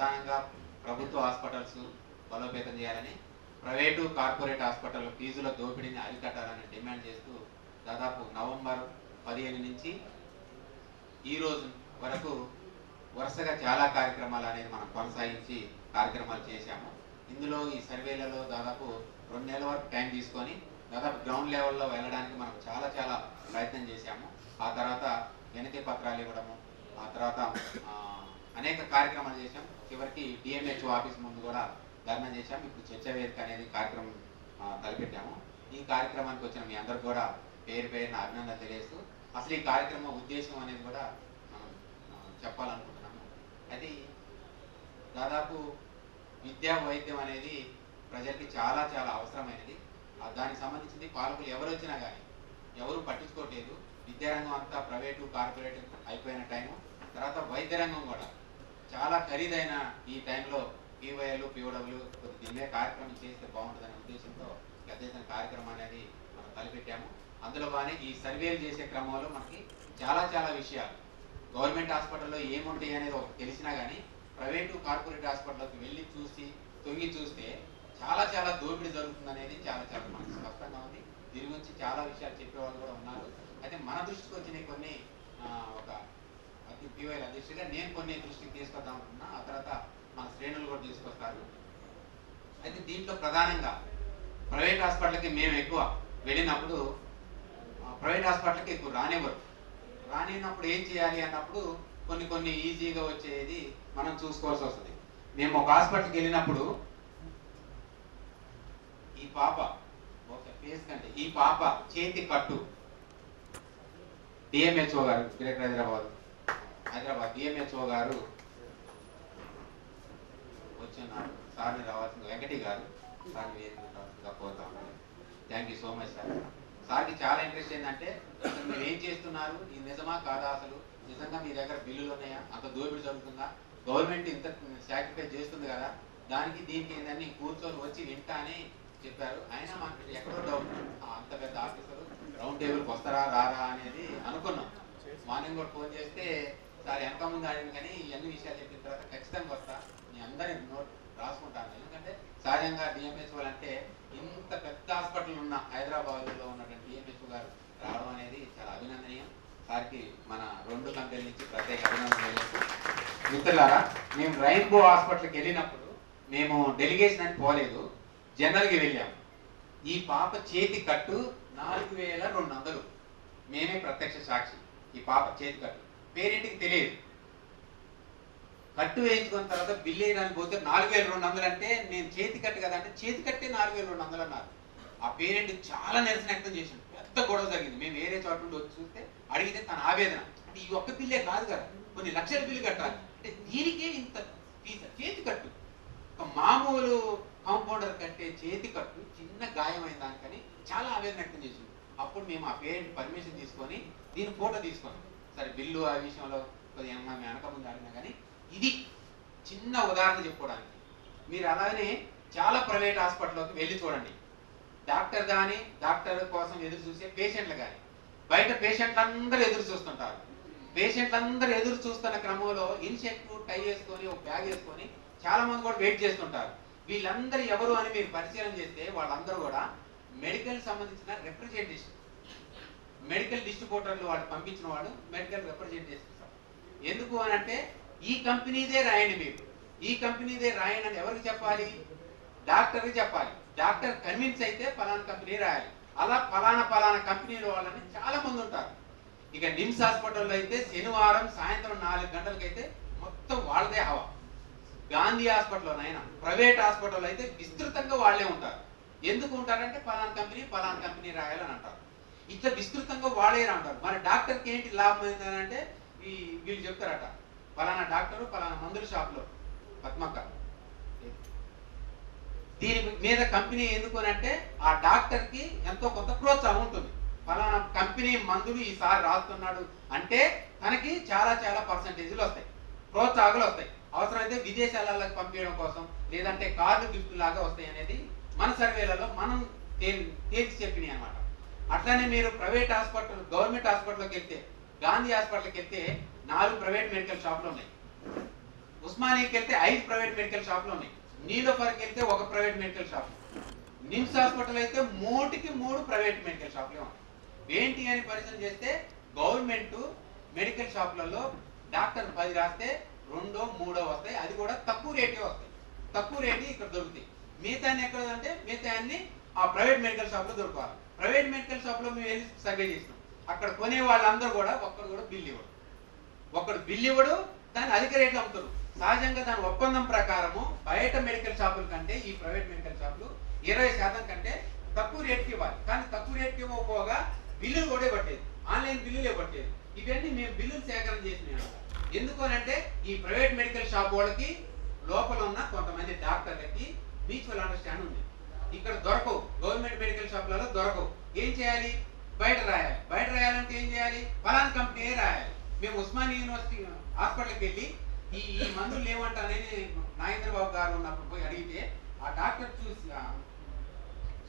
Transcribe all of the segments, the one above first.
ప్రధానంగా ప్రభుత్వ హాస్పిటల్స్ బలోపేతం చేయాలని, ప్రైవేటు కార్పొరేట్ హాస్పిటల్ ఫీజుల దోపిడీని అరికట్టాలని డిమాండ్ చేస్తూ దాదాపు నవంబర్ 15 నుంచి ఈ రోజు వరకు వరుసగా చాలా కార్యక్రమాలు అనేది మనం కొనసాగించి కార్యక్రమాలు చేశాము. ఇందులో ఈ సర్వేలలో దాదాపు 2 నెలల వరకు టైం తీసుకొని దాదాపు గ్రౌండ్ లెవెల్లో వెళ్ళడానికి మనం చాలా ప్రయత్నం చేశాము. ఆ తర్వాత వినతి పత్రాలు ఇవ్వడము, ఆ తర్వాత అనేక కార్యక్రమాలు చేశాం. చివరికి డిఎంహెచ్ఓ ఆఫీస్ ముందు కూడా ధర్నా చేశాం. ఇప్పుడు చర్చా వేదిక అనేది కార్యక్రమం తలపెట్టాము. ఈ కార్యక్రమానికి వచ్చిన మీ అందరికి కూడా పేరున అభినందనలు తెలియజేస్తూ అసలు ఈ కార్యక్రమం ఉద్దేశం అనేది కూడా మనం చెప్పాలనుకుంటున్నాము. అది దాదాపు విద్యా వైద్యం అనేది ప్రజలకి చాలా అవసరమైనది. దానికి సంబంధించింది పాలకులు ఎవరు వచ్చినా కానీ ఎవరు పట్టించుకోవట్లేదు. విద్యారంగం అంతా ప్రైవేటు కార్పొరేట్ అయిపోయిన టైము. తర్వాత వైద్య రంగం కూడా చాలా ఖరీదైన ఈ టైంలో పీవైలు పీఓడబ్ల్యూ దీనిమే కార్యక్రమం చేస్తే బాగుంటుందనే ఉద్దేశంతో పెద్ద ఎత్తున కార్యక్రమం అనేది మనం తలపెట్టాము. అందులో కానీ ఈ సర్వేలు చేసే క్రమంలో మనకి చాలా విషయాలు గవర్నమెంట్ హాస్పిటల్లో ఏముంటాయి అనేది ఒకటి తెలిసినా కానీ ప్రైవేటు కార్పొరేట్ హాస్పిటల్కి వెళ్ళి చూసి తొంగి చూస్తే చాలా దోపిడీ జరుగుతుంది అనేది చాలా మనకు స్పష్టంగా ఉంది. దీని గురించి చాలా విషయాలు చెప్పేవాళ్ళు కూడా ఉన్నారు. అయితే మన దృష్టికి వచ్చినాయి కొన్ని ఒక పీవైల అధ్యక్షుడిగా నేను కొన్ని దృష్టికి తీసుకొద్దాం అనుకున్నా. ఆ తర్వాత మన శ్రేణులు కూడా తీసుకొస్తారు. అయితే దీంట్లో ప్రధానంగా ప్రైవేట్ హాస్పిటల్కి మేము ఎక్కువ వెళ్ళినప్పుడు ప్రైవేట్ హాస్పిటల్కి ఎక్కువ రానినప్పుడు ఏం చేయాలి అన్నప్పుడు కొన్ని ఈజీగా వచ్చేది మనం చూసుకోవాల్సి వస్తుంది. మేము ఒక హాస్పిటల్కి వెళ్ళినప్పుడు ఈ పాప చేతి కట్టు డిఎంహెచ్ఓ గారు గ్రేటర్ హైదరాబాద్ డిఎంహెచ్ఓ గారు వచ్చిన్నారు. సార్ని రావాల్సింది వెంకటి గారు సార్ని వేదికగా పోతాం. Thank you so much sir. సార్కి చాలా ఇంట్రెస్ట్ ఏంటంటే అసలు మీరు ఏం చేస్తున్నారు, ఇది నిజమా కాదా, అసలు నిజంగా మీ దగ్గర బిల్లులు ఉన్నాయా, అంత దోపిడీ జరుగుతుందా, గవర్నమెంట్ ఇంత సాక్రిఫైస్ చేస్తుంది కదా, దానికి దీనికి ఏంటని కూర్చొని వచ్చి వింటా అని చెప్పారు. అయినా మనకి ఎక్కడో డౌట్, అంత పెద్ద ఆఫీసరు రౌండ్ టేబుల్కి వస్తారా రారా అనేది అనుకున్నాం. మార్నింగ్ కూడా ఫోన్ చేస్తే సార్ వెనక ముందు ఆడింది కానీ ఇవన్నీ విషయాలు చెప్పిన తర్వాత ఖచ్చితంగా వస్తా, మీ అందరి నోట్ రాసుకుంటాను. ఎందుకంటే సహజంగా డిఎంహెచ్ఓ అంటే ఇంత పెద్ద హాస్పిటల్ ఉన్న హైదరాబాద్లో ఉన్నటువంటి డిఎంహెచ్ఓ గారు రావడం అనేది చాలా అభినందనీయం. సార్కి మన 2 కంపెనీల నుంచి ప్రత్యేక అభినందనలు. మిత్రులారా, మేము రైన్బో హాస్పిటల్కి వెళ్ళినప్పుడు మేము డెలిగేషన్ అని పోలేదు, జనరల్కి వెళ్ళాము. ఈ పాప చేతి కట్టు 4200. మేమే ప్రత్యక్ష సాక్షి. ఈ పాప చేతి కట్టు పేరెంట్కి తెలియదు. కట్టు వేయించుకున్న తర్వాత బిల్లు వేయడానికి పోతే 4200 అంటే నేను చేతి కట్టు కదా అంటే చేతి కట్టే 4200 అన్నారు. ఆ పేరెంట్ చాలా నిరసన వ్యక్తం చేసింది. పెద్ద గొడవ జరిగింది. మేము వేరే చోట నుండి వచ్చి చూస్తే అడిగితే తన ఆవేదన అంటే ఈ ఒక్క బిల్లే కాదు కదా, కొన్ని లక్షల బిల్లు కట్టాలి అంటే దీనికే ఇంత ఫీజు. చేతి కట్టు ఒక మామూలు కాంపౌండర్ కట్టే చేతి కట్టు చిన్న గాయమైన దానికని చాలా ఆవేదన వ్యక్తం చేసింది. అప్పుడు మేము ఆ పేరెంట్ పర్మిషన్ తీసుకొని దీని ఫోటో తీసుకున్నాం. సరే బిల్లు ఆ విషయంలో కొద్దిగా మేము వెనక ముందు అడిగినా కానీ ఇది చిన్న ఉదాహరణ చెప్పుకోవడానికి. మీరు అలాగనే చాలా ప్రైవేట్ హాస్పిటల్లోకి వెళ్ళి చూడండి. డాక్టర్ కోసం ఎదురు చూసే పేషెంట్లు కానీ బయట పేషెంట్లందరూ ఎదురు చూస్తుంటారు. పేషెంట్లందరూ ఎదురు చూస్తున్న క్రమంలో ఇన్షర్ట్ టై వేసుకొని ఒక బ్యాగ్ వేసుకొని చాలా మంది కూడా వెయిట్ చేస్తుంటారు. వీళ్ళందరూ ఎవరు అని మీరు పరిశీలన చేస్తే వాళ్ళందరూ కూడా మెడికల్ సంబంధించిన రిప్రజెంటేషన్, మెడికల్ డిస్ట్రిబ్యూటర్లు వాళ్ళు పంపించిన వాళ్ళు మెడికల్ రిప్రజెంటేషన్. ఎందుకు అని అంటే ఈ కంపెనీదే రాయండి, మీకు ఈ కంపెనీదే రాయండి అని ఎవరికి చెప్పాలి? డాక్టర్కి చెప్పాలి. డాక్టర్ కన్విన్స్ అయితే ఫలానా కంపెనీ రాయాలి. అలా ఫలానా కంపెనీల వాళ్ళని చాలా మంది ఉంటారు. ఇక నిమ్స్ హాస్పిటల్లో అయితే శనివారం సాయంత్రం 4 గంటలకైతే మొత్తం వాళ్ళదే హవా. గాంధీ హాస్పిటల్లోనైనా ప్రైవేట్ హాస్పిటల్లో అయితే విస్తృతంగా వాళ్ళే ఉంటారు. ఎందుకు ఉంటారంటే ఫలానా కంపెనీ రాయాలని అంటారు. ఇట్లా విస్తృతంగా వాళ్ళే ఉంటారు. మరి డాక్టర్కి ఏంటి లాభం ఏంటంటే వీళ్ళు చెప్తారట ఫలానా డాక్టరు ఫలానా మందుల షాప్లో పద్మక్క దీని మీద కంపెనీ ఎందుకు అంటే ఆ డాక్టర్కి ఎంతో కొంత ప్రోత్సాహం ఉంటుంది. ఫలానా కంపెనీ మందులు ఈసారి రాస్తున్నాడు అంటే తనకి చాలా పర్సంటేజ్లు వస్తాయి, ప్రోత్సాహకాలు వస్తాయి. అవసరమైతే విదేశాలకు పంపించడం కోసం లేదంటే కార్డు గిఫ్ట్ లాగా వస్తాయి అనేది మన సర్వేలలో మనం తేల్చి చెప్పినాయి అనమాట. అట్లానే మీరు ప్రైవేట్ హాస్పిటల్ గవర్నమెంట్ హాస్పిటల్కి వెళ్తే గాంధీ హాస్పిటల్కి వెళ్తే 4 ప్రైవేట్ మెడికల్ షాపులు ఉన్నాయి. ఉస్మానియాకి వెళ్తే 5 ప్రైవేట్ మెడికల్ షాపులు ఉన్నాయి. నీలోఫర్కి వెళ్తే 1 private medical shop. NIMS hospital అయితే 3 ప్రైవేట్ మెడికల్ షాపులే ఉన్నాయి. ఏంటి అని పరిశీలన చేస్తే గవర్నమెంట్ మెడికల్ షాపులలో డాక్టర్ 10 రాస్తే 2, 3 వస్తాయి. అది కూడా తక్కువ రేటే వస్తాయి. తక్కువ రేటు ఇక్కడ దొరుకుతాయి. మిగతా ఎక్కడ అంటే మిగతా అన్ని ఆ ప్రైవేట్ మెడికల్ షాప్లో దొరకాలి. ప్రైవేట్ మెడికల్ షాప్లో మేము వెళ్ళి సర్వే చేసినాం. అక్కడ కొనే వాళ్ళందరూ కూడా ఒక్కడు కూడా బిల్ ఇవ్వడు. దాన్ని అధిక రేట్లు అమ్ముతారు. సహజంగా దాని ఒప్పందం ప్రకారము బయట మెడికల్ షాపుల కంటే ఈ ప్రైవేట్ మెడికల్ షాపులు 20% కంటే తక్కువ రేట్కి ఇవ్వాలి. కానీ తక్కువ రేట్కి ఇవ్వకపోగా బిల్లులు కూడా ఇవ్వట్లేదు. ఆన్లైన్ బిల్లులు ఇవ్వట్లేదు. ఇవన్నీ మేము బిల్లులు సేకరణ చేసినాం. ఎందుకు అంటే ఈ ప్రైవేట్ మెడికల్ షాప్ వాళ్ళకి లోపల ఉన్న కొంతమంది డాక్టర్లకి మ్యూచువల్ అండర్స్టాండ్ ఉంది. ఇక్కడ దొరకవు. గవర్నమెంట్ మెడికల్ షాపులలో దొరకవు. ఏం చేయాలి? బయట రాయాలి. బయట రాయాలంటే ఏం చేయాలి? ఫలానా కంపెనీ రాయాలి. మేము ఉస్మానియా యూనివర్సిటీ హాస్పిటల్కి వెళ్ళి ఈ మందులు లేవంటానని నాగేంద్ర బాబు గారు ఉన్నప్పుడు పోయి అడిగితే ఆ డాక్టర్ చూసి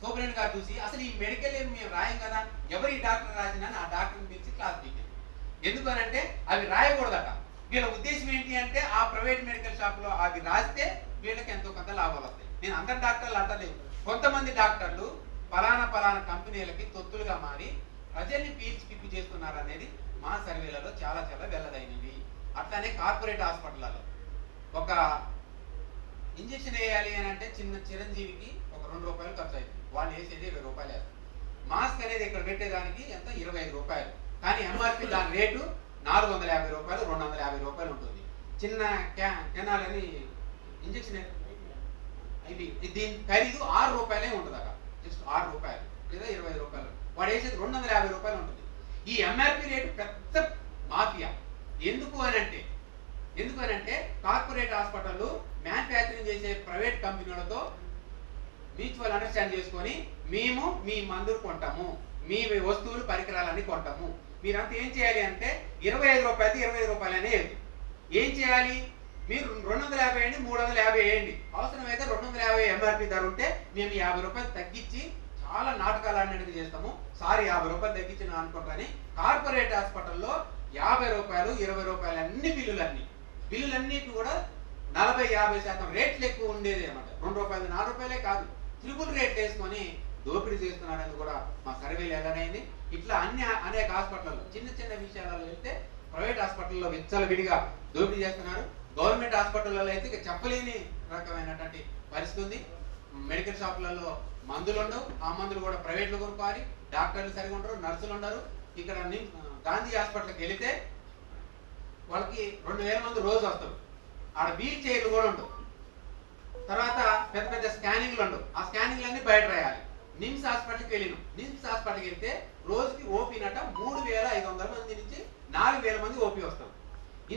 సూపరింటెండెంట్ గారు చూసి అసలు ఈ మెడికల్ ఏమి మేము రాయం కదా, ఎవరు ఈ డాక్టర్ రాసినా ఆ డాక్టర్ని పిలిచి క్లాస్ పీకింది. ఎందుకనంటే అవి రాయకూడదట. వీళ్ళ ఉద్దేశం ఏంటి అంటే ఆ ప్రైవేట్ మెడికల్ షాప్లో అవి రాస్తే వీళ్ళకి ఎంతో కొంత లాభాలు వస్తాయి. నేను అందరు డాక్టర్లు అంటలేవు. కొంతమంది డాక్టర్లు ఫలానా కంపెనీలకి తొత్తులుగా మారి ప్రజల్ని పిప్పి చేస్తున్నారు అనేది మా సర్వేలలో చాలా వెల్లదైనవి. అట్లానే కార్పొరేట్ హాస్పిటల్లో ఒక ఇంజక్షన్ వేయాలి అని అంటే చిన్న చిరంజీవికి ఒక 2 రూపాయలు ఖర్చు అవుతుంది. వాళ్ళు వేసేది 20 రూపాయలు వేస్తారు. మాస్క్ అనేది ఇక్కడ పెట్టేదానికి ఎంత 25 రూపాయలు. కానీ ఎంఆర్పి దాని రేటు 450 రూపాయలు, 250 రూపాయలు ఉంటుంది. చిన్న కెనాల్ అని ఇంజక్షన్ ఇది దీని ఖరీదు 6 రూపాయలే ఉంటుంది అక్కడ. జస్ట్ 6 రూపాయలు లేదా 20 రూపాయలు. వాడు వేసేది 250 రూపాయలు ఉంటుంది. ఈ ఎంఆర్పి రేటు పెద్ద మాఫియా. ఎందుకు అని అంటే కార్పొరేట్ హాస్పిటల్ మ్యానుఫ్యాక్చరింగ్ చేసే ప్రైవేట్ కంపెనీలతో మ్యూచువల్ అండర్స్టాండ్ చేసుకొని మేము మీ మందులు కొంటాము, మీ వస్తువులు పరికరాలన్నీ కొంటాము. మీరంతా ఏం చేయాలి అంటే 25 రూపాయలు 20 రూపాయలు అనేది ఏం చేయాలి? మీరు 250 వేయండి, 350 వేయండి. అవసరమైతే 250 ఎంఆర్పి ధర ఉంటే మేము 50 రూపాయలు తగ్గించి చాలా నాటకాలు అన్నట్టుగా చేస్తాము. సారీ 50 రూపాయలు తగ్గించిన అనుకుంటారని కార్పొరేట్ హాస్పిటల్లో 50 రూపాయలు 20 రూపాయలు అన్ని బిల్లులన్నీ కూడా 40-50% రేట్లు ఎక్కువ ఉండేది అన్నమాట. 2 రూపాయలు 4 రూపాయలే కాదు, ట్రిపుల్ రేట్లు వేసుకొని దోపిడీ చేస్తున్నారని కూడా మా సర్వేలు ఎలానైంది. ఇట్లా అనేక హాస్పిటల్లో చిన్న విషయాలలో వెళ్తే ప్రైవేట్ హాస్పిటల్లో విచ్చలవిడిగా దోపిడీ చేస్తున్నారు. గవర్నమెంట్ హాస్పిటల్లో అయితే చెప్పలేని రకమైనటువంటి పరిస్థితి ఉంది. మెడికల్ షాపులలో మందులు ఉండవు. ఆ మందులు కూడా ప్రైవేట్లో కొనుక్కోవాలి. డాక్టర్లు సరిగా ఉండరు, నర్సులు ఉండరు. ఇక్కడ గాంధీ హాస్పిటల్కి వెళితే వాళ్ళకి 2000 మంది రోజు వస్తారు. ఆడ వీల్ చైర్లు కూడా ఉండవు. తర్వాత పెద్ద స్కానింగ్లు ఉండవు. ఆ స్కానింగ్లు అన్ని బయట రాయాలి. నిమ్స్ హాస్పిటల్కి వెళ్ళినాం. నిమ్స్ హాస్పిటల్కి వెళ్తే రోజుకి ఓపీ నట 3500 మంది నుంచి 4000 మంది ఓపీ వస్తారు.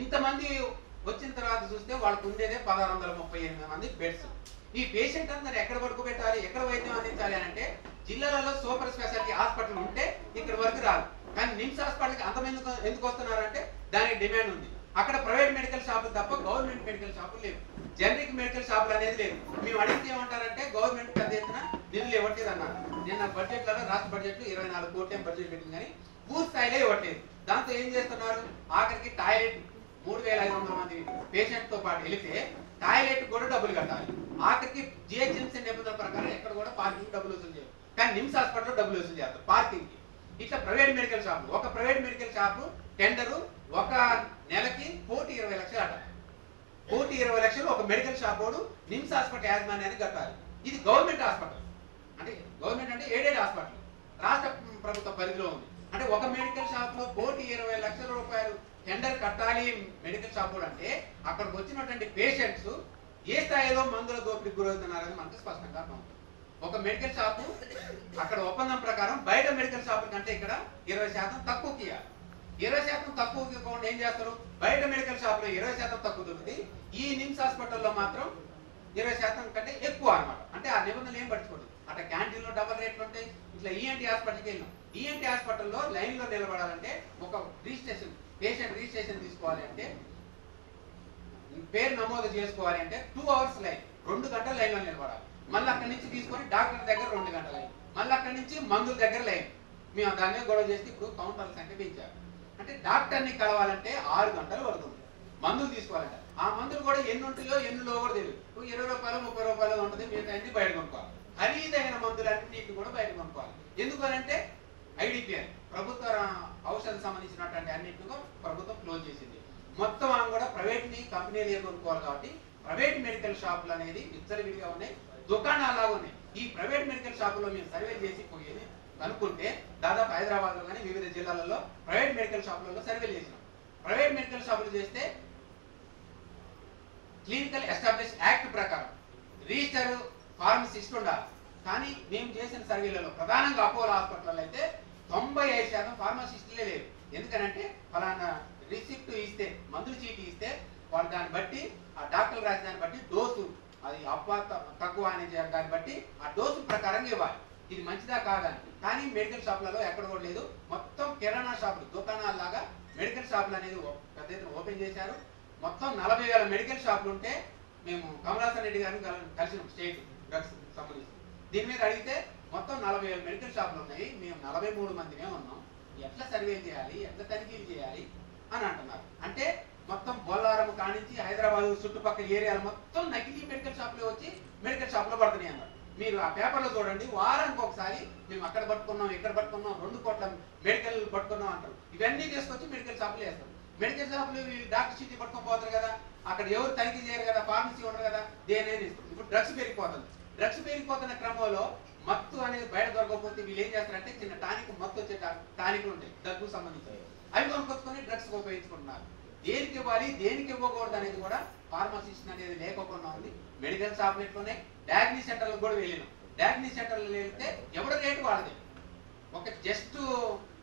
ఇంతమంది వచ్చిన తర్వాత చూస్తే వాళ్ళకు ఉండేదే 1638 మంది బెడ్స్. ఈ పేషెంట్ అందరూ ఎక్కడ పడుకోబెట్టాలి, ఎక్కడ వైద్యం అందించాలి అని అంటే జిల్లాలలో సూపర్ స్పెషాలిటీ హాస్పిటల్ ఉంటే ఇక్కడ వరకు రాదు. కానీ నిమ్స్ హాస్పిటల్కి అంతమంది ఎందుకు వస్తున్నారంటే దానికి డిమాండ్ ఉంది. అక్కడ ప్రైవేట్ మెడికల్ షాపులు తప్ప గవర్నమెంట్ మెడికల్ షాపులు లేవు. జనరిక్ మెడికల్ షాపులు అనేది లేదు. మేము అడిగితే ఏమంటారంటే గవర్నమెంట్ పెద్ద ఎత్తున నిధులు ఇవ్వట్లేదు అన్నారు. నిన్న బడ్జెట్లలో రాష్ట్ర బడ్జెట్లో 24 కోట్ల బడ్జెట్ పెట్టింది కానీ పూర్తి స్థాయిలో ఇవ్వట్లేదు. దాంతో ఏం చేస్తున్నారు? ఆఖరికి టాయిలెట్ 3500 మంది పేషెంట్తో పాటు వెళితే టాయిలెట్ కూడా డబ్బులు కట్టాలి. ఆఖరికి జిహెచ్ఎంసీ నిబంధనల ప్రకారం ఎక్కడ కూడా పార్కింగ్ డబ్బులు వసూలు చేయరు. కానీ నిమ్స్ హాస్పిటల్లో డబ్బులు వసూలు చేస్తారు పార్కింగ్కి. ఇట్లా ప్రైవేట్ మెడికల్ షాపు, ఒక ప్రైవేట్ మెడికల్ షాపు టెండరు ఒక నెలకి 1,20 లక్షలు అట. 1,20 లక్షలు ఒక మెడికల్ షాప్ వాడు నిమ్స్ హాస్పిటల్ యాజమాన్యానికి కట్టాలి. ఇది గవర్నమెంట్ హాస్పిటల్. అంటే గవర్నమెంట్ అంటే ఎయిడెడ్ హాస్పిటల్, రాష్ట్ర ప్రభుత్వ పరిధిలో ఉంది. అంటే ఒక మెడికల్ షాప్ లో 1,20 లక్షల రూపాయలు టెండర్ కట్టాలి మెడికల్ షాప్ వాడు అంటే అక్కడికి వచ్చినటువంటి పేషెంట్స్ ఏ స్థాయిలో మందుల దోపిడీకి గురవుతున్నారని మనకు స్పష్టంగా అర్థమవుతుంది. ఒక మెడికల్ షాపు అక్కడ ఒప్పందం ప్రకారం బయట మెడికల్ షాపుల కంటే ఇక్కడ 20% తక్కువకి ఇవ్వాలి. 20% తక్కువకి ఇవ్వకుండా ఏం చేస్తారు? బయట మెడికల్ షాపులో 20% తక్కువ దొరుకుతుంది. ఈ నిమ్స్ హాస్పిటల్లో మాత్రం 20% కంటే ఎక్కువ అనమాట. అంటే ఆ నిబంధనలు ఏం పట్టించుకోండి. అట్లా క్యాంటీన్లో డబల్ రేట్లు ఉంటాయి. ఇట్లా ఈఎన్టీ హాస్పిటల్కి వెళ్ళినాం. ఈఎన్టీ హాస్పిటల్లో లైన్లో నిలబడాలంటే ఒక రిజిస్ట్రేషన్, పేషెంట్ రిజిస్ట్రేషన్ తీసుకోవాలి అంటే, పేరు నమోదు చేసుకోవాలి అంటే 2 అవర్స్ లైన్, 2 గంటల లైన్లో నిలబడాలి. మళ్ళీ అక్కడి నుంచి తీసుకొని డాక్టర్ దగ్గర 2 గంటల లైన్, మళ్ళీ అక్కడి నుంచి మందుల దగ్గర లైన్. మేము దాన్ని గొడవ చేసి ఇప్పుడు కౌంటర్ల సంఖ్య పెంచారు. అంటే డాక్టర్ని కలవాలంటే 6 గంటలు పడుతుంది. మందులు తీసుకోవాలంటే ఆ మందులు కూడా ఎన్ని ఉంటాయో ఎన్నిలో కూడా తెలియదు. 20 రూపాయలు 30 రూపాయలు ఉంటుంది, మిగతా అన్ని బయట కొనుక్కోవాలి. ఖరీదైన మందులన్నింటినీ కూడా బయట కొనుక్కోవాలి. ఎందుకనంటే ఐడిపిఆర్ ప్రభుత్వ ఔషధం సంబంధించినటువంటి అన్నింటినీ ప్రభుత్వం క్లోజ్ చేసింది. మొత్తం కూడా ప్రైవేట్ని కంపెనీలు కొనుక్కోవాలి. కాబట్టి ప్రైవేట్ మెడికల్ షాపులు అనేది విచ్చలవిడిగా ఉన్నాయి, దుకాణాలాగా ఉన్నాయి. ఈ ప్రైవేట్ మెడికల్ షాపులో మేము సర్వే చేసి పోయేది కనుక్కుంటే దాదాపు హైదరాబాద్లో కానీ వివిధ జిల్లాలలో ప్రైవేట్ మెడికల్ షాపులలో సర్వే చేసినాం. ప్రైవేట్ మెడికల్ షాపులు చేస్తే క్లినికల్ ఎస్టాబ్లిష్ యాక్ట్ ప్రకారం రిజిస్టర్ ఫార్మసిస్ట్ ఉండాలి. కానీ మేము చేసిన సర్వేలలో ప్రధానంగా అపోలో హాస్పిటల్ అయితే 95% ఫార్మసిస్టులే లేరు. ఎందుకనంటే ఫలానా రిసిప్ట్ ఇస్తే, మందులు చీటీ ఇస్తే వాళ్ళు దాన్ని బట్టి ఆ డాక్టర్ రాసిన దాన్ని బట్టి డోసు అది తక్కువ అనే దాన్ని బట్టి ఆ డోసు ప్రకారంగా ఇవ్వాలి. ఇది మంచిదా కాదని. కానీ మెడికల్ షాపులలో ఎక్కడ కూడా లేదు. మొత్తం కిరాణా షాపులు, దుకాణాలలాగా మెడికల్ షాపులు అనేది పెద్ద ఎత్తున ఓపెన్ చేశారు. మొత్తం 40,000 మెడికల్ షాపులు ఉంటే మేము కమలాసన్ రెడ్డి గారిని కలిసినాం, స్టేట్ డ్రగ్స్ సంబంధించి. దీని మీద అడిగితే మొత్తం 40,000 మెడికల్ షాపులు ఉన్నాయి, మేము 43 మందినే ఉన్నాం, ఎట్లా సర్వే చేయాలి, ఎట్లా తనిఖీలు చేయాలి అని అంటున్నారు. అంటే మొత్తం బొల్లారం కానించి హైదరాబాద్ చుట్టుపక్కల ఏరియాలు మొత్తం నకిలీ మెడికల్ షాపులు వచ్చి మెడికల్ షాపులో పడుతున్నాయి అన్నారు. మీరు ఆ పేపర్లో చూడండి, వారానికి ఒకసారి మేము అక్కడ పట్టుకున్నాం, ఇక్కడ పట్టుకున్నాం, 2 కోట్ల మెడికల్ పట్టుకున్నాం అంటారు. ఇవన్నీ తీసుకొచ్చి మెడికల్ షాపులు వేస్తారు. మెడికల్ షాపులు డాక్టర్ షీట్ పట్టుకొని పోతారు కదా, అక్కడ ఎవరు తనిఖీ చేయరు కదా, ఫార్మసీ ఉండరు కదా, దేనైనా ఇస్తారు. ఇప్పుడు డ్రగ్స్ పెరిగిపోతుంది. డ్రగ్స్ పెరిగిపోతున్న క్రమంలో మత్తు అనేది బయట దొరకకపోతే వీళ్ళు ఏం చేస్తారంటే చిన్న టానిక్, మత్తు వచ్చే టానిక్లు ఉంటాయి దగ్గుకు సంబంధించి, అవి కొనుక్కొచ్చుకొని డ్రగ్స్ ఉపయోగించుకుంటున్నారు. దేనికి ఇవ్వాలి, దేనికి ఇవ్వకూడదు అనేది కూడా ఫార్మసిస్ట్ అనేది లేకపోకుండా ఉంది. మెడికల్ షాప్లెట్లోనే డయాగ్నీ సెంటర్లకు కూడా వెళ్ళినాం. డయాగ్నీ సెంటర్లు వెళ్తే ఎవడ రేటు వాళ్ళది. ఒక జస్ట్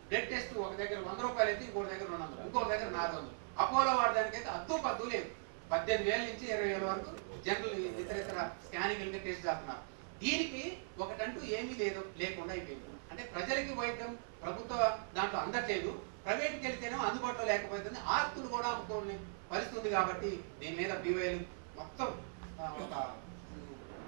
బ్లడ్ టెస్ట్ ఒక దగ్గర 100 రూపాయలు అయితే ఇంకొక దగ్గర 200, ఇంకొక దగ్గర 400. అపోలో వాడడానికి అయితే అద్దు పద్దు లేదు. 18,000 నుంచి 20,000 వరకు జనరల్ ఇతర స్కానింగ్ టెస్ట్ చేస్తున్నారు. దీనికి ఒకటంటూ ఏమీ లేకుండా అయిపోయింది. అంటే ప్రజలకి వైద్యం ప్రభుత్వ దాంట్లో అందట్లేదు, ప్రైవేట్కి వెళ్తేనే అందుబాటులో లేకపోతుంది, ఆస్తులు కూడా అమ్ముకోని పరిస్థితి. కాబట్టి దీని మీద పీవైలు మొత్తం ఒక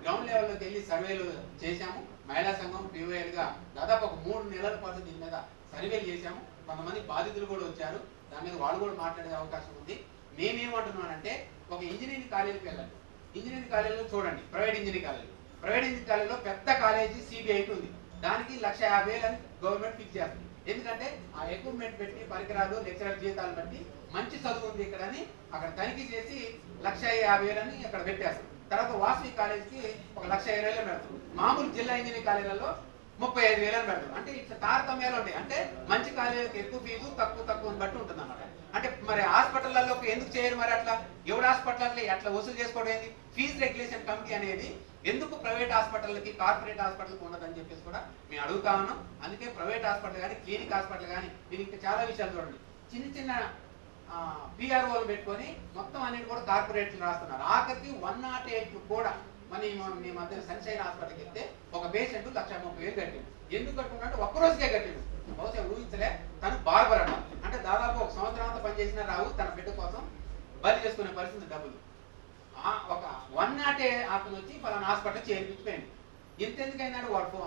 గ్రౌండ్ లెవెల్లోకి వెళ్ళి సర్వేలు చేశాము. మహిళా సంఘం పీవైలుగా దాదాపు ఒక 3 నెలల పాటు దీని మీద సర్వేలు చేశాము. కొంతమంది బాధితులు కూడా వచ్చారు, దాని మీద వాళ్ళు కూడా మాట్లాడే అవకాశం ఉంది. మేమేమంటున్నానంటే ఒక ఇంజనీరింగ్ కాలేజీకి వెళ్ళండి, ఇంజనీరింగ్ కాలేజీలో చూడండి, ప్రైవేట్ ఇంజనీరింగ్ కాలేజీలో పెద్ద కాలేజీ CBIT ఉంది, దానికి 1,50,000 అని గవర్నమెంట్ ఫిక్స్ చేస్తుంది. ఎందుకంటే ఆ ఎక్విప్మెంట్ పెట్టి పరికరాలు లెక్చరర్ జీతాలు బట్టి మంచి చదువు ఉంది ఇక్కడ అని అక్కడ తనిఖీ చేసి 1,50,000 అని అక్కడ పెట్టేస్తారు. తర్వాత వాసవి కాలేజీకి ఒక 1,20,000 పెడతారు. మామూలు జిల్లా ఇంజనీరింగ్ కాలేజీలలో 35,000 అని పెడతారు. అంటే ఇట్లా తారతమ్యాలు ఉంటాయి. అంటే మంచి కాలేజీకి ఎక్కువ ఫీజు, తక్కువ బట్టి ఉంటుంది అన్నమాట. అంటే మరి హాస్పిటల్లో ఎందుకు చేయరు మరి అట్లా? ఎవడు హాస్పిటల్ ఎట్లా వసూలు చేసుకోవడం ఏంది? ఫీజు రెగ్యులేషన్ కమిటీ అనేది ఎందుకు ప్రైవేట్ హాస్పిటల్కి కార్పొరేట్ హాస్పిటల్కి ఉండదని చెప్పేసి కూడా మేము అడుగుతా ఉన్నాం. అందుకే ప్రైవేట్ హాస్పిటల్ కానీ క్లినిక్ హాస్పిటల్ కానీ దీనికి చాలా విషయాలు చూడండి. చిన్న PROలు పెట్టుకొని మొత్తం అన్నిటి కూడా కార్పొరేట్లు రాస్తున్నారు. ఆఖరికి 108 కూడా మీ మధ్య సన్షైన్ హాస్పిటల్కి వెళ్తే ఒక పేషెంట్ 1,30,000 కట్టిండు. ఎందుకు కట్టుకున్నట్టు ఒక్కరోజుకే కట్టిండు. బహుశా ఊహించలే. తను బార్బర్ అన్న, అంటే దాదాపు 1 సంవత్సరం అంతా పనిచేసిన రావు తన బిడ్డ కోసం బలి చేసుకునే పరిస్థితి డబ్బులు. ఒక 108 అతను వచ్చి పలానా హాస్పిటల్ చేర్పించిపోయింది. ఇంతెందుకైనాడు వాడు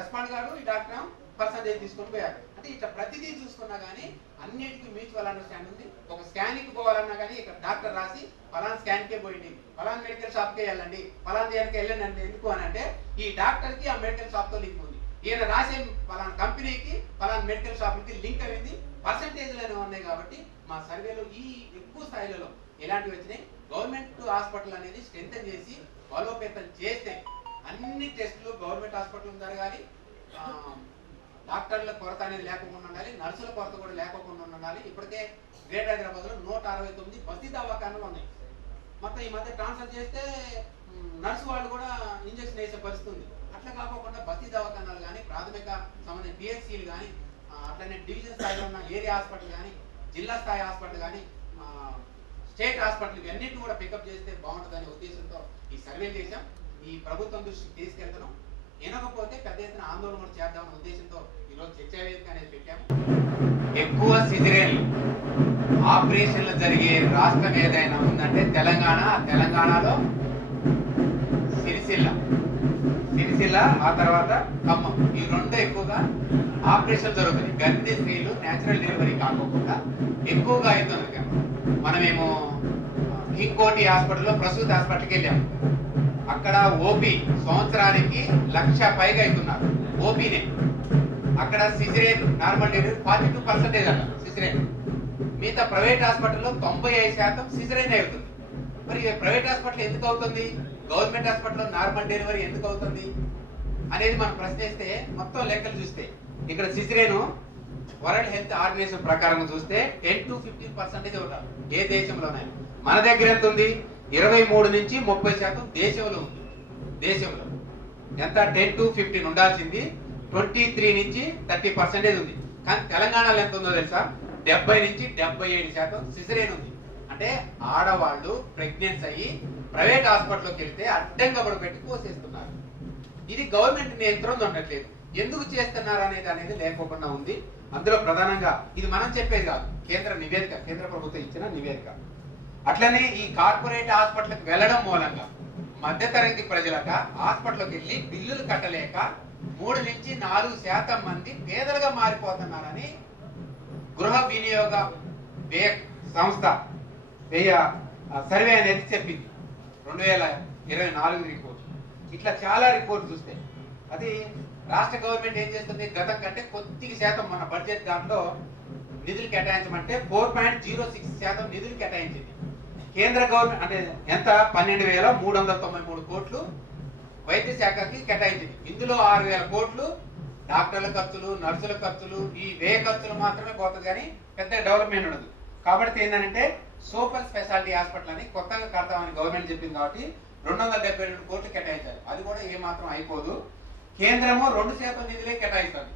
రెస్పాండ్ కాదు, ఈ డాక్టర్ పర్సంటేజ్ తీసుకొని పోయారు. అంటే ఇట్లా ప్రతిదీ చూసుకున్నా కానీ అన్నిటికీ మ్యూచువల్ అండర్స్టాండ్ ఉంది. ఒక స్కాన్కి పోవాలన్నా కానీ ఇక్కడ డాక్టర్ రాసి ఫలానా స్కాన్కే పోయింది, ఫలానా మెడికల్ షాప్కే వెళ్ళండి, ఫలానా దగ్గరికి వెళ్ళండి అంటే ఎందుకు అని అంటే ఈ డాక్టర్కి ఆ మెడికల్ షాప్తో లింక్ ఉంది. ఈయన రాసే ఫలానా కంపెనీకి ఫలానా మెడికల్ షాప్కి లింక్ అయింది, పర్సంటేజ్లు ఉన్నాయి. కాబట్టి మా సర్వేలో ఈ ఎక్కువ స్థాయిలలో ఎలాంటివి వచ్చినాయి. గవర్నమెంట్ హాస్పిటల్ అనేది స్ట్రెంథెన్ చేసి బలోపేతం చేస్తే అన్ని టెస్టులు గవర్నమెంట్ హాస్పిటల్ జరగాలి. డాక్టర్ల కొరత అనేది లేకుండా ఉండాలి, నర్సుల కొరత కూడా లేకుండా ఉండాలి. ఇప్పటికే గ్రేటర్ హైదరాబాద్లో 169 బస్తీ దవాఖానాలు ఉన్నాయి. మొత్తం ఈ మధ్య ట్రాన్స్ఫర్ చేస్తే నర్సు వాళ్ళు కూడా ఇంజక్షన్ వేసే పరిస్థితి ఉంది. అట్లా కాకుండా బస్తీ దవాఖానాలు కానీ, ప్రాథమిక సంబంధించిన PHCలు కానీ, అట్లనే డివిజన్ స్థాయిలో ఉన్న ఏరియా హాస్పిటల్ కానీ, జిల్లా స్థాయి హాస్పిటల్ కానీ, స్టేట్ హాస్పిటల్ ఇవన్నిటిని కూడా పికప్ చేస్తే బాగుంటుందనే ఉద్దేశంతో ఈ సర్వేలు చేశాం. ఈ ప్రభుత్వం దృష్టికి తీసుకెళ్తున్నాం. వినకపోతే పెద్ద ఎత్తున ఆందోళన కూడా చేద్దామనే ఉద్దేశంతో ఈరోజు చర్చా వేదిక అనేది పెట్టాము. ఎక్కువ సిజరేన్లు ఆపరేషన్లు జరిగే రాష్ట్రం ఏదైనా ఉందంటే తెలంగాణలో సిరిసిల్ల, ఆ తర్వాత ఖమ్మం, ఈ 2 ఎక్కువగా ఆపరేషన్ జరుగుతుంది. గర్భిణీ స్త్రీలు నేచురల్ డెలివరీ కాకుండా ఎక్కువగా అవుతుంది. మనమేమో ఇంకోటి హాస్పిటల్లో ప్రసూతి హాస్పిటల్కి వెళ్ళాము. అక్కడ ఓపీ సంవత్సరానికి 1,00,000 పైగా అవుతున్నారు ఓపీనే. అక్కడ సిజరేన్ నార్మల్ డెలివరీ 42% అట సిజరేన్. మిగతా ప్రైవేట్ హాస్పిటల్లో 95% సిజరేన్ అవుతుంది. మరి ప్రైవేట్ హాస్పిటల్ ఎందుకు అవుతుంది, గవర్నమెంట్ హాస్పిటల్లో నార్మల్ డెలివరీ ఎందుకు అవుతుంది అనేది మనం ప్రశ్నిస్తే మొత్తం లెక్కలు చూస్తే ఇక్కడ సిజరేను వరల్డ్ హెల్త్ ఆర్గనైజేషన్ ప్రకారం చూస్తే 10 to 15% ఉంటారు ఏ దేశంలోనే. మన దగ్గర ఎంత ఉంది, 23 నుంచి 30% దేశంలో ఉంది. దేశంలో ఎంత 10 to 15 ఉండాల్సింది 23 నుంచి 30% ఉంది. కానీ తెలంగాణలో ఎంత ఉందో తెలుసా, 70 నుంచి 77% సిజరేన్ ఉంది. అంటే ఆడవాళ్ళు ప్రెగ్నెన్స్ అయ్యి ప్రైవేట్ హాస్పిటల్కి వెళ్తే అడ్డంగా పెట్టి కోసేస్తున్నారు. ఇది గవర్నమెంట్ నియంత్రణ ఉండట్లేదు. ఎందుకు చేస్తున్నారు అనేది లేకోకుండా ఉంది. అందులో ప్రధానంగా ఇది మనం చెప్పేది కాదు, కేంద్ర నివేదిక, కేంద్ర ప్రభుత్వం ఇచ్చిన నివేదిక. అట్లనే ఈ కార్పొరేట్ హాస్పిటల్కి వెళ్ళడం మూలంగా మధ్యతరగతి ప్రజలక హాస్పిటల్కి వెళ్ళి బిల్లులు కట్టలేక 3 నుంచి 4% మంది పేదలుగా మారిపోతున్నారని గృహ వినియోగ వ్యయ సంస్థ వ్యయ సర్వే అనేది చెప్పింది. 2024 రిపోర్ట్. ఇట్లా చాలా రిపోర్ట్ చూస్తే అది రాష్ట్ర గవర్నమెంట్ ఏం చేస్తుంది, గతం కంటే కొద్దిగా శాతం మన బడ్జెట్ దాంట్లో నిధులు కేటాయించమంటే 4.06% నిధులు కేటాయించింది. కేంద్ర గవర్నమెంట్ అంటే ఎంత 12,393 కోట్లు వైద్య శాఖకి కేటాయించింది. ఇందులో 6,000 కోట్లు డాక్టర్ల ఖర్చులు, నర్సుల ఖర్చులు, ఈ వ్యయ ఖర్చులు మాత్రమే పోతుంది, కానీ పెద్ద డెవలప్మెంట్ ఉండదు. కాబట్టి ఏంటంటే సూపర్ స్పెషాలిటీ హాస్పిటల్ అని కొత్తగా కడతామని గవర్నమెంట్ చెప్పింది. కాబట్టి 272 కోట్లు కేటాయించారు. అది కూడా ఏమాత్రం అయిపోదు. కేంద్రము 2% నిధులే కేటాయిస్తుంది.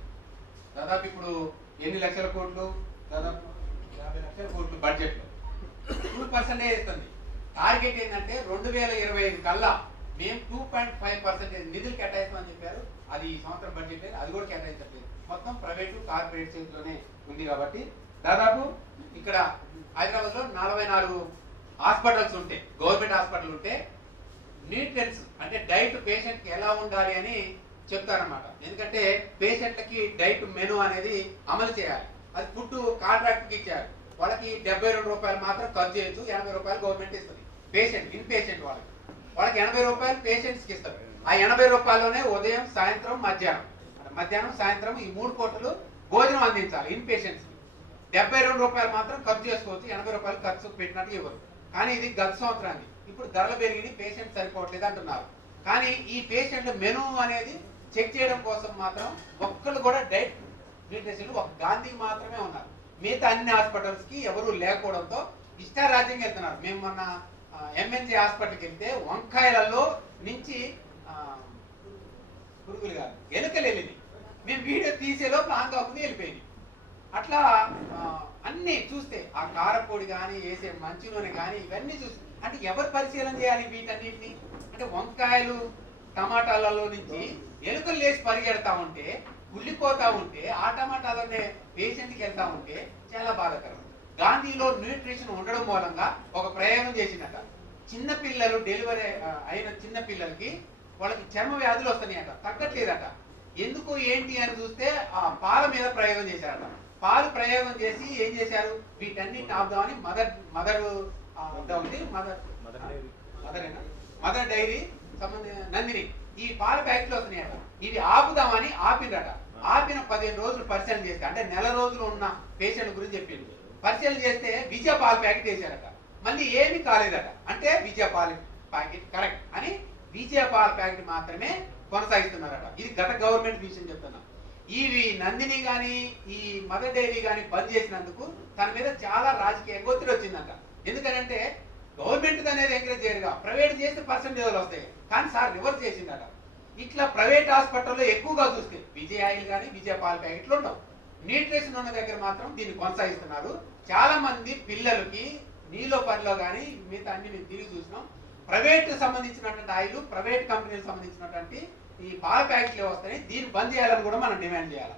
దాదాపు ఇప్పుడు ఎన్ని లక్షల కోట్లు, దాదాపు 50 లక్షల కోట్లు బడ్జెట్ లో 2% ఇస్తుంది. టార్గెట్ ఏంటంటే 2025 కల్లా మేము 2.5% నిధులు కేటాయిస్తామని చెప్పారు. అది ఈ సంవత్సరం బడ్జెట్ లేదు, అది కూడా కేటాయించట్లేదు. మొత్తం ప్రైవేటు కార్పొరేట్ చేతిలోనే ఉంది. కాబట్టి దాదాపు ఇక్కడ హైదరాబాద్ లో 44 హాస్పిటల్స్ ఉంటే, గవర్నమెంట్ హాస్పిటల్ ఉంటే న్యూట్రియంట్స్ అంటే డైట్ పేషెంట్ కి ఎలా ఉండాలి అని చెప్తారనమాట. ఎందుకంటే పేషెంట్లకి డైట్ మెనూ అనేది అమలు చేయాలి. అది ఫుడ్ కాంట్రాక్ట్ కి ఇచ్చారు. వాళ్ళకి 72 రూపాయలు మాత్రం ఖర్చు చేయొచ్చు, 80 రూపాయలు గవర్నమెంట్ ఇస్తుంది. పేషెంట్ ఇన్ పేషెంట్ వాళ్ళకి 80 రూపాయలు పేషెంట్స్ కి ఇస్తారు. ఆ 80 రూపాయల్లోనే ఉదయం, సాయంత్రం, మధ్యాహ్నం సాయంత్రం ఈ 3 పూటలు భోజనం అందించాలి ఇన్ పేషెంట్స్ కి. 72 రూపాయలు మాత్రం ఖర్చు చేసుకోవచ్చు, 80 రూపాయలు ఖర్చు పెట్టినట్టు ఇవ్వరు. కానీ ఇది గత సంవత్సరానికి. ఇప్పుడు ధరలు పెరిగి పేషెంట్ సరిపోవట్లేదు అంటున్నారు. కానీ ఈ పేషెంట్ల మెనూ అనేది చెక్ చేయడం కోసం మాత్రం ఒక్కళ్ళు కూడా డైట్ న్యూట్రిషన్ ఒక గాంధీ మాత్రమే ఉన్నారు. మిగతా అన్ని హాస్పిటల్స్ కి ఎవరు లేకపోవడంతో ఇష్టారాజ్యంగా వెళ్తున్నారు. మేము మొన్న ఎంఎన్జే హాస్పిటల్కి వెళ్తే వంకాయలలో నుంచి పురుగులు కాదు ఎలుకలు వెళ్ళింది. మేము వీడియో తీసేలో ప్లాన్ కాకుండా వెళ్ళిపోయింది. అట్లా అన్ని చూస్తే ఆ కారపొడి కానీ వేసే మంచి నూనె కానీ ఇవన్నీ చూస్తే అంటే ఎవరు పరిశీలన చేయాలి వీటన్నిటిని? అంటే వంకాయలు టమాటాలలో నుంచి ఎలుకలు లేచి పరిగెడతా ఉంటే, కుళ్ళిపోతా ఉంటే, ఆ టమాటాలనే పేషెంట్కి వెళ్తా ఉంటే చాలా బాధాకరం. గాంధీలో న్యూట్రిషన్ ఉండడం మూలంగా ఒక ప్రయోగం చేసిందట. చిన్నపిల్లలు డెలివరీ అయిన చిన్న పిల్లలకి వాళ్ళకి చర్మ వ్యాధులు వస్తున్నాయట, తగ్గట్లేదట. ఎందుకు ఏంటి అని చూస్తే ఆ పాల మీద ప్రయోగం చేశారట. పాలు ప్రయోగం చేసి ఏం చేశారు, వీటన్నిటిని ఆపుదామని మదర్ డైరీ నందిని ఈ పాల ప్యాకెట్లు వస్తున్నాయట. ఇవి ఆపుదామని ఆపిందట. ఆపిన 15 రోజులు పరిశీలన చేస్తే, అంటే నెల రోజులు ఉన్న పేషెంట్ గురించి చెప్పింది. పరిశీలన చేస్తే విజయ పాల ప్యాకెట్ వేశారట. మళ్ళీ ఏమీ కాలేదట. అంటే విజయ పాల ప్యాకెట్ కరెక్ట్ అని విజయ పాల ప్యాకెట్ మాత్రమే కొనసాగిస్తున్నారట. ఇది గత గవర్నమెంట్ విషయం చెప్తున్నా. ఇవి నందిని గాని ఈ మదర్ డైరీ గాని బంద్ చేసినందుకు తన మీద చాలా రాజకీయ ఒత్తిడి వచ్చిందంట. ఎందుకంటే గవర్నమెంట్ అనేది ఎంకరేజ్ చేయరుగా, ప్రైవేట్ చేస్తే పర్సెంటేజ్లు వస్తాయి. కానీ సార్ రివర్స్ చేసిందట. ఇట్లా ప్రైవేట్ హాస్పిటల్లో ఎక్కువగా చూస్తే విజయ ఆయిల్ కానీ విజయ పాల ప్యాకెట్లు ఉండవు. న్యూట్రిషన్ ఉన్న దగ్గర మాత్రం దీన్ని కొనసాగిస్తున్నారు. చాలా మంది పిల్లలకి నీలో పనిలో కానీ మిగతా అన్ని మేము తిరిగి చూసినాం. ప్రైవేట్ సంబంధించినటువంటి ఆయిల్, ప్రైవేట్ కంపెనీలకు సంబంధించినటువంటి ఈ పాల ప్యాకెట్లు వస్తాయి. దీన్ని బంద్ చేయాలని కూడా మనం డిమాండ్ చేయాలి.